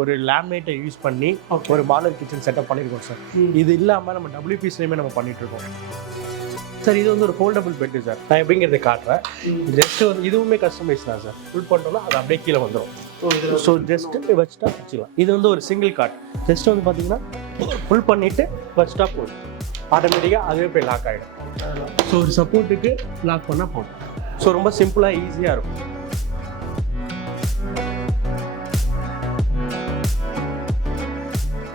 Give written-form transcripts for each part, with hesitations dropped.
ஒரு லேமினேட்டை யூஸ் பண்ணி ஒரு மாடல் கிச்சன் செட்டப் பண்ணியிருக்கோம் சார். இது இல்லாமல் நம்ம WPCலையுமே நம்ம பண்ணிட்டு இருக்கோம் சார். இது வந்து ஒரு ஃபோல்டபுள் பெட்டு சார். நான் எப்படிங்கிறத காட்டுறேன். ஜஸ்ட் வந்து இதுவுமே கஸ்டமைஸ் தான் சார். ஃபுல் பண்ணிட்டோம்னா அது அப்படியே கீழே வந்துடும். ஸோ ஜஸ்ட் வச்சுட்டா வச்சுக்கலாம். இது வந்து ஒரு சிங்கிள் கார்ட். ஜஸ்ட் வந்து பார்த்தீங்கன்னா ஃபுல் பண்ணிவிட்டு வச்சுட்டா போதும், ஆட்டோமேட்டிக்காக அதுவே போய் லாக் ஆகிடும். ஸோ ஒரு சப்போர்ட்டுக்கு லாக் பண்ணால் போதும். ஸோ ரொம்ப சிம்பிளாக ஈஸியாக இருக்கும்.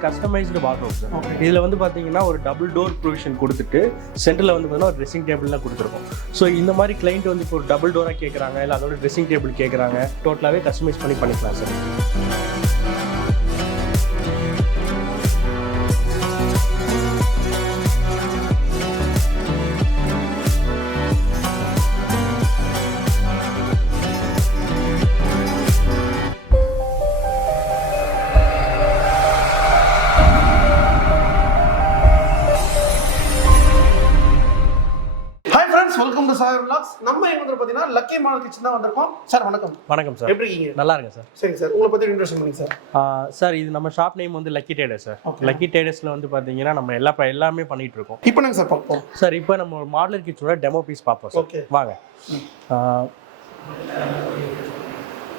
Customised wardrobe sir. இதில் வந்து பார்த்தீங்கன்னா ஒரு டபுள் டோர் ப்ரொவிஷன் கொடுத்துட்டு சென்டரில் வந்து பார்த்தீங்கன்னா ஒரு ட்ரெஸ்ஸிங் டேபிள்லாம் கொடுத்துருக்கோம். ஸோ இந்த மாதிரி கிளைண்ட் வந்து இப்போ ஒரு டபுள் டோராக கேட்குறாங்க, இல்லை அதோட ட்ரெஸ்ஸிங் டேபிள் கேட்குறாங்க, டோட்டலாகவே கஸ்டமைஸ் பண்ணிக்கலாம் sir. Welcome to Sagar vlogs. நம்ம எங்க வந்து பாத்தீங்கன்னா லக்கி மாடல் கிச்சன் தான் வந்திருக்கோம். சார் வணக்கம். வணக்கம் சார். எப்படி இருக்கீங்க? நல்லா இருக்கேன் சார். சரி சார், உங்களை பத்தி இன்ட்ரோடக்ஷன் பண்ணுங்க சார். சார் இது நம்ம ஷாப் நேம் வந்து லக்கி டேடர்ஸ் சார். லக்கி டேடர்ஸ்ல வந்து பாத்தீங்கன்னா நம்ம எல்லாமே பண்ணிட்டு இருக்கோம். இப்போ நாங்க சார் பார்ப்போம் சார். இப்போ நம்ம ஒரு மாடலர் கிச்சனோட டெமோ பீஸ் பார்ப்போம் சார். வாங்க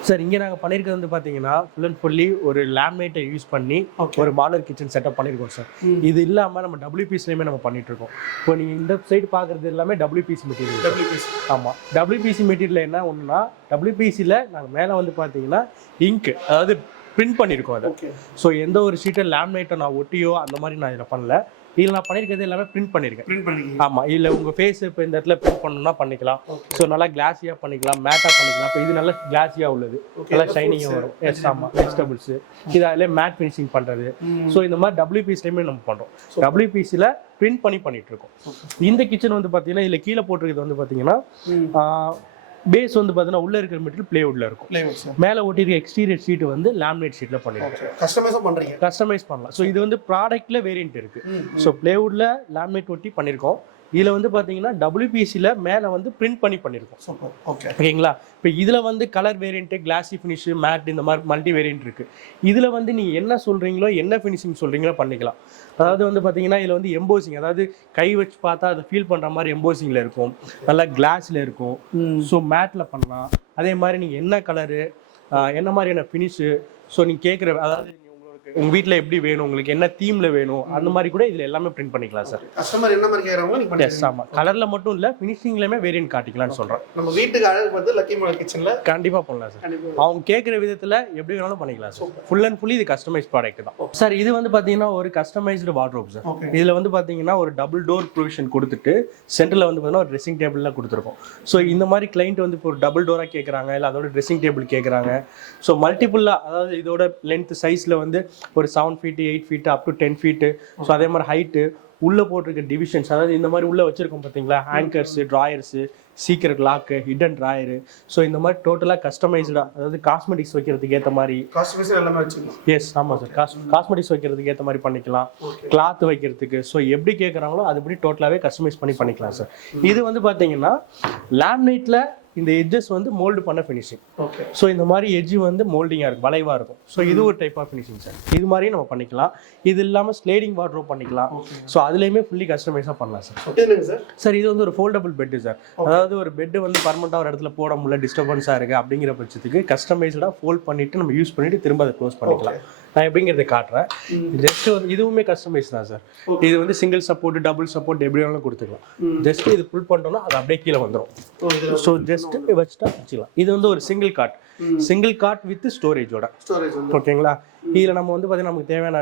சார். இங்கே நாங்கள் பண்ணியிருக்கிறது வந்து பார்த்தீங்கன்னா ஃபுல் அண்ட் ஃபுல்லி ஒரு லேமினேட்டை யூஸ் பண்ணி ஒரு மாடலர் கிச்சன் செட்டப் பண்ணியிருக்கோம் சார். இது இல்லாமல் நம்ம WPCலையுமே நம்ம பண்ணிட்டு இருக்கோம். இப்போ நீங்கள் இந்த சைடு பார்க்குறது எல்லாமே WPC மெட்டீரியல். ஆமாம், WPC மெட்டீரியல் என்ன ஒன்றுனா, WPCயில் நாங்கள் மேலே வந்து பார்த்தீங்கன்னா இங்க், அதாவது பிரிண்ட் பண்ணியிருக்கோம் அதை. ஸோ எந்த ஒரு ஷீட்டை லேமினேட்டை நான் ஒட்டியோ அந்த மாதிரி நான் இதில் பண்ணல. இதில் நான் பண்ணியிருக்கிறது எல்லாமே பிரிண்ட் பண்ணியிருக்கேன். ஆமாம், இல்லை உங்கள் ஃபேஸ் இப்போ இந்த இடத்துல பிரிண்ட் பண்ணணும்னா பண்ணிக்கலாம். ஸோ நல்லா கிளாஸியாக பண்ணிக்கலாம், மேட்டாக பண்ணிக்கலாம். இப்போ இது நல்லா கிளாஸியாக உள்ளது, நல்லா ஷைனிங்காக வரும். எஸ், ஆமாம், வெஜிடபிள்ஸு இது அதில் மேட் ஃபினிஷிங் பண்ணுறது. ஸோ இந்த மாதிரி WPCலையுமே நம்ம பண்ணுறோம். WPCயில் பிரிண்ட் பண்ணிட்டு இருக்கோம். இந்த கிச்சன் வந்து பார்த்தீங்கன்னா இதில் கீழே போட்டிருக்கிறது வந்து பார்த்தீங்கன்னா பேஸ் வந்து பார்த்தீங்கன்னா உள்ள இருக்கிற மெட்டீரியல் பிளேவுட்ல இருக்கும். மேலே ஒட்டிருக்க எக்ஸ்டீரியர் ஷீட் வந்து லேமினேட் ஷீட்ல பண்ணிருக்கோம். கஸ்டமைஸ் பண்ணலாம். ஸோ இது வந்து ப்ராடக்ட்ல வேரியன்ட் இருக்கு. ஸோ பிளேவுட்ல லேமினேட் ஒட்டி பண்ணிருக்கோம். இதில் வந்து பார்த்தீங்கன்னா WPCயில் மேலே வந்து பிரிண்ட் பண்ணியிருக்கோம். ஓகேங்களா? இப்போ இதில் வந்து colour variant, glossy finish, matte, இந்த மாதிரி மல்டி வேரியண்ட் இருக்குது. இதில் வந்து நீங்கள் என்ன சொல்கிறீங்களோ, என்ன ஃபினிஷிங் சொல்கிறீங்களோ பண்ணிக்கலாம். அதாவது வந்து பார்த்தீங்கன்னா இதில் வந்து எம்போசிங், அதாவது கை வச்சு பார்த்தா அதை ஃபீல் பண்ணுற மாதிரி எம்போசிங்கில் இருக்கும், நல்லா கிளாஸில் இருக்கும். ஸோ மேட்டில் பண்ணலாம். அதே மாதிரி நீங்கள் என்ன கலரு, என்ன மாதிரியான ஃபினிஷு, ஸோ நீங்கள் கேட்குற, அதாவது உங்க வீட்ல எப்படி வேணும், உங்களுக்கு என்ன தீம்ல வேணும், அந்த மாதிரி கூட இதுல எல்லாமே பிரிண்ட் பண்ணிக்கலாம் சார். கஸ்டமர் என்ன மாதிரி கேக்குறாங்களோ நீங்க பண்ணிக்கலாம். எஸ், ஆமா. கலர்ல மட்டும் இல்ல, ஃபினிஷிங்லயுமே வேரியன்ட் காட்டிக்கலாம்னு சொல்றேன். நம்ம வீட்டுக்கு அழகு வந்து லக்கி மாடல் கிச்சன்ல கண்டிப்பா பண்ணலாம் சார். அவங்க கேக்குற விதத்துல எப்படி வேணாலும் பண்ணிக்கலாம் சார். ஃபுல் அண்ட் ஃபுல்லி இது கஸ்டமைஸ் ப்ராடக்ட் தான் சார். இது வந்து பாத்தீங்கன்னா ஒரு கஸ்டமைஸ்டு வார்ட்ரோப் சார். இதுல வந்து பாத்தீங்கன்னா ஒரு டபுள் டோர் ப்ரொவிஷன் கொடுத்துட்டு சென்டர்ல வந்து பாத்தீங்கன்னா ஒரு ட்ரெஸ்ஸிங் டேபிள்லாம் கொடுத்துருக்கோம். ஸோ இந்த மாதிரி கிளைண்ட் வந்து இப்போ ஒரு டபுள் டோரா கேட்கறாங்க, இல்லை அதோட ட்ரெஸ்ஸிங் டேபிள் கேட்கறாங்க. ஸோ மல்டிபிளா, அதாவது இதோட லென்த் சைஸ்ல வந்து ஒரு 7 feet 8 feet up to 10 feet. So அதே மாதிரி ஹைட்டு, உள்ள போட்டிருக்க டிவிஷன்ஸ், அதாவது இந்த மாதிரி உள்ள வச்சிருக்கோம் பார்த்தீங்களா, hangers, drawers, secret lock, hidden drawer. So இந்த மாதிரி டோட்டலாக கஸ்டமைஸ்டாக, அதாவது காஸ்மெட்டிக்ஸ் வைக்கிறதுக்கு ஏற்ற மாதிரி. எஸ், ஆமாம் சார். காஸ்மெட்டிக்ஸ் வைக்கிறதுக்கு ஏற்ற மாதிரி பண்ணிக்கலாம், கிளாத் வைக்கிறதுக்கு. ஸோ எப்படி கேட்குறாங்களோ அதுபடி டோட்டலாகவே கஸ்டமைஸ் பண்ணிக்கலாம் சார். இது வந்து பார்த்தீங்கன்னா லேமினேட்டில் இந்த எட்ஜஸ் வந்து மோல்டு பண்ண ஃபினிஷிங். ஸோ இந்த மாதிரி எட்ஜ் வந்து மோல்டிங்காக இருக்கும், வளைவாக இருக்கும். ஸோ இது ஒரு டைப் ஆஃப் ஃபினிஷிங் சார். இது மாதிரியும் நம்ம பண்ணிக்கலாம். இது இல்லாமல் ஸ்லைடிங் வார்ட்ரோப் பண்ணிக்கலாம். ஸோ அதுலேயுமே ஃபுல்லி கஸ்டமைஸாக பண்ணலாம் சார். சார் இது வந்து ஒரு ஃபோல்டபுள் பெட்டு சார். அதாவது ஒரு பெட்டு வந்து பர்மனெண்ட்டாக ஒரு இடத்துல போட முடியல, டிஸ்டர்பன்ஸாக இருக்குது அப்படிங்கிற பட்சத்துக்கு கஸ்டமைஸ்டாக ஃபோல்ட் பண்ணிவிட்டு நம்ம யூஸ் பண்ணிவிட்டு திரும்ப அதை க்ளோஸ் பண்ணிக்கலாம். நான் எப்படிங்கிறத காட்டுறேன். ஜஸ்ட் வந்து இதுவுமே கஸ்டமைஸ் தான் சார். இது வந்து சிங்கிள் சப்போர்ட், டபுள் சப்போர்ட் எப்படி வேணாலும் கொடுத்துக்கலாம். ஜஸ்ட் இது புல் பண்ணிட்டோம்னா அது அப்படியே கீழே வந்துடும். ஸோ ஜஸ்ட் வச்சுட்டா வச்சுக்கலாம். இது வந்து ஒரு சிங்கிள் காட் வித் ஸ்டோரேஜோட. ஓகேங்களா? இதில் நம்ம வந்து பார்த்தீங்கன்னா நமக்கு தேவையான,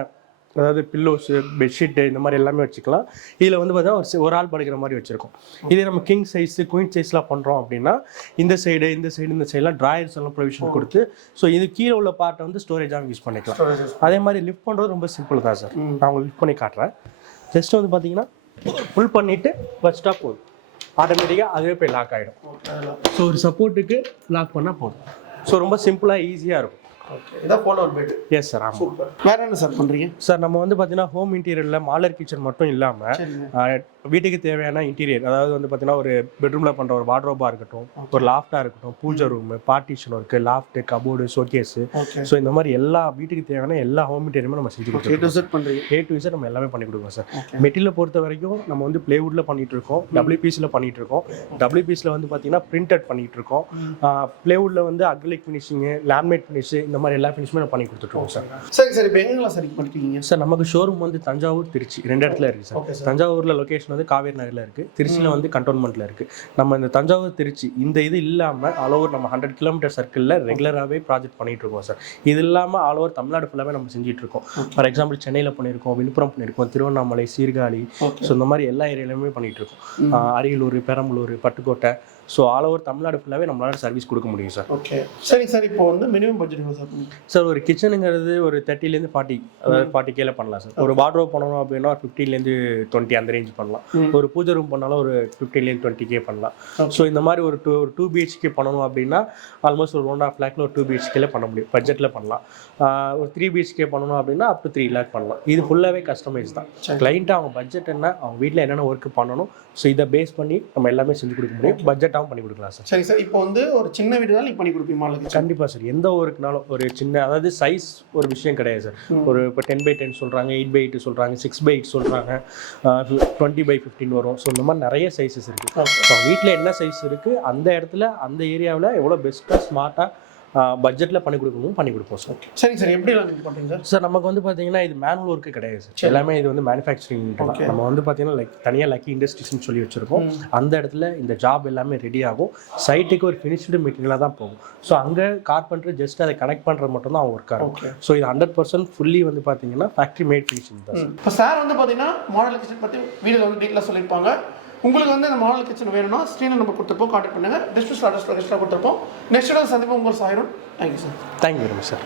அதாவது பில்லோஸு, பெட்ஷீட்டு, இந்த மாதிரி எல்லாமே வச்சுக்கலாம். இதில் வந்து பார்த்தீங்கன்னா ஒரு ஆள் படுக்கிற மாதிரி வச்சுருக்கோம். இதே நம்ம கிங் சைஸு, குயின் சைஸ்லாம் பண்ணுறோம் அப்படின்னா இந்த சைடெலாம் ட்ராயர்ஸ் எல்லாம் ப்ரொவிஷன் கொடுத்து, ஸோ இது கீழே உள்ள பார்ட்டை வந்து ஸ்டோரேஜாக யூஸ் பண்ணிக்கலாம். அதே மாதிரி லிஃப்ட் பண்ணுறது ரொம்ப சிம்பிள் தான் சார். நான் உங்களுக்கு லிஃப்ட் பண்ணி காட்டுறேன். ஜஸ்ட் வந்து பார்த்தீங்கன்னா ஃபுல் பண்ணிவிட்டு வச்சுட்டா போதும், ஆட்டோமேட்டிக்காக அதுவே போய் லாக் ஆகிடும். ஸோ ஒரு சப்போர்ட்டுக்கு லாக் பண்ணால் போதும். ஸோ ரொம்ப சிம்பிளாக ஈஸியாக இருக்கும். ஓகே இதான் fold out bed. Yes sir. ஆமாம். சூப்பர். வேற என்ன சார் பண்றீங்க? சார் நம்ம வந்து பார்த்தீங்கன்னா ஹோம் இன்டீரியரில் மாலர் கிச்சன் மட்டும் இல்லாமல் சரிங்க. வீட்டுக்கு தேவையான இன்டீரியர், அதாவது வந்து பார்த்தீங்கன்னா ஒரு பெட்ரூமில் பண்ணுற ஒரு வார்ட்ரோபாக இருக்கட்டும், ஒரு லாஃப்டாக இருக்கட்டும், பூஜை room, partition work, loft, cupboard, showcase, okay. So இந்த மாதிரி எல்லா வீட்டுக்கு தேவையான எல்லா ஹோம் இன்டீரியருமே நம்ம செஞ்சு கொடுத்துருக்கோம். செட் பண்றீங்க. A to Z நம்ம எல்லாமே பண்ணி கொடுக்குறோம் சார். ஓகே. மெட்டீரியல் பொறுத்த வரைக்கும் நம்ம வந்து பிளேவுட்டில் பண்ணிட்டு இருக்கோம், WPCல பண்ணிட்டு இருக்கோம். WPCல வந்து பார்த்தீங்கன்னா பிரிண்டட் பண்ணிட்டு இருக்கோம். பிளேவுட்டில் வந்து அக்ரிலிக் ஃபினிஷிங்கு, லேமினேட் ஃபினிஷ், இந்த மாதிரி எல்லா ஃபினிஷுமே நம்ம பண்ணி கொடுத்துருக்கோம் சார். சரி சார், இப்போ எங்கெல்லாம் சரி பண்ணிருக்கீங்க? சார் நமக்கு ஷோரூம் வந்து தஞ்சாவூர், திருச்சி 2 இடத்துல இருக்குது ஓகே சார். சார். தஞ்சாவூரில் லொகேஷன் வந்து காவேரி நகரில் இருக்குது, திருச்சியில் வந்து கண்டோன்மெண்ட்டில் இருக்குது. நம்ம இந்த தஞ்சாவூர், திருச்சி இந்த இது இல்லாமல் ஆல் ஓவர் நம்ம 100 கிலோமீட்டர் சர்க்கிளில் ரெகுலராகவே ப்ராஜெக்ட் பண்ணிட்டு இருக்கோம் சார். இது இல்லாமல் ஆல் ஓவர் தமிழ்நாடு ஃபுல்லாகவே நம்ம செஞ்சுட்டு இருக்கோம். ஃபார் எக்ஸாம்பிள் சென்னையில் பண்ணியிருக்கோம், விழுப்புரம் பண்ணியிருக்கோம், திருவண்ணாமலை, சீர்காழி, ஸோ இந்த மாதிரி எல்லா ஏரியாலையுமே பண்ணிட்டு இருக்கோம். Ariyalur, Perambalur, Pattukkottai, so all over Tamil Nadu ஃபுல்லாகவே நம்மளால சர்வீஸ் கொடுக்க முடியும் சார். ஓகே சரிங்க சார். இப்போ வந்து மினிமம் பட்ஜெட் எவ்வளோ சார் பண்ணுங்க? சார் ஒரு கிச்சனுங்கிறது ஒரு 30லேருந்து 40, அதாவது 40Kல பண்ணலாம் சார். ஒரு வார்ட்ரோப் பண்ணணும் அப்படின்னா ஒரு 15லேருந்து 20 அந்த ரேஞ்ச் பண்ணலாம். ஒரு பூஜை ரூம் பண்ணாலும் ஒரு 15லேருந்து 20K பண்ணலாம். ஸோ இந்த மாதிரி ஒரு 2 BHK பண்ணணும் அப்படின்னா ஆல்மோஸ்ட் ஒரு 1.5 lakhல ஒரு 2 BHKல பண்ண முடியும், பட்ஜெட்டில் பண்ணலாம். ஒரு 3 BHK பண்ணணும் அப்படின்னா அப் டு 3 lakh பண்ணலாம். இது ஃபுல்லாகவே கஸ்டமைஸ் தான். கிளைண்ட்டு அவங்க பட்ஜெட் என்ன, அவங்க வீட்டில் என்னென்ன ஒர்க் பண்ணணும், ஸோ இதை பேஸ் பண்ணி நம்ம எல்லாமே செஞ்சு கொடுக்க முடியும். பட்ஜெட்டாகவும் பண்ணி கொடுக்கலாம் சார். சரி சார், இப்போ வந்து ஒரு சின்ன வீடு தான் நீங்கள் பண்ணி கொடுப்பீங்க மாடலுக்கு? கண்டிப்பாக சார். எந்த ஒர்க்குனாலும் ஒரு சின்ன, அதாவது சைஸ் ஒரு விஷயம் கிடையாது சார். ஒரு இப்போ 10x10 சொல்கிறாங்க, 8x8 சொல்கிறாங்க, 6x8 சொல்கிறாங்க, 20x15 வரும். ஸோ இந்த மாதிரி நிறைய சைஸஸ் இருக்குது. ஸோ வீட்டில் என்ன சைஸ் இருக்குது, அந்த இடத்துல அந்த ஏரியாவில் எவ்வளோ பெஸ்ட்டாக ஸ்மார்ட்டாக பட்ஜெட்டில் பண்ணி கொடுக்கணும் பண்ணி கொடுப்போம் சார். சரிங்க சார். எப்படிலாம் நீங்கள் பண்ணுறீங்க சார்? சார் நமக்கு வந்து பார்த்தீங்கன்னா இது மேனுவல் ஒர்க்கு கிடையாது சார். எல்லாமே இது வந்து மேனுஃபேக்சரிங். நம்ம வந்து பார்த்தீங்கன்னா தனியாக லக்கி இண்டஸ்ட்ரீஸ்னு சொல்லி வச்சுருக்கோம். அந்த இடத்துல இந்த ஜாப் எல்லாமே ரெடி ஆகும். சைட்டுக்கு ஒரு ஃபினிஷ்டு மெட்டீரியலாக தான் போகும். ஸோ அங்கே கார்பெண்டர் ஜஸ்ட் அதை கனெக்ட் பண்ணுறது மட்டும் தான் அவங்க ஒர்க்காக இருக்கும். ஸோ இது 100% ஃபுல்லி வந்து பார்த்தீங்கன்னா ஃபேக்ட்ரி மேட் ஃபினிஷிங் தான் சார். இப்போ சார் வந்து பார்த்தீங்கன்னா மாடல் கிச்சன் பற்றி வீடியோவில் வந்து டீட்டெயிலாக சொல்லியிருப்பாங்க. உங்களுக்கு வந்து இந்த மாடல் கிச்சன் வேணும்னா ஸ்க்ரீனில் நம்ம கொடுத்துருப்போம், கான்டாக்ட் பண்ணுங்கள். டிஸ்கிரிப்ஷன் அட்ரஸ் கொடுத்துருப்போம். நெக்ஸ்ட் வீடியோ சந்திப்போம். உங்கள் சாயிரும். Thank you sir. Thank you very much sir.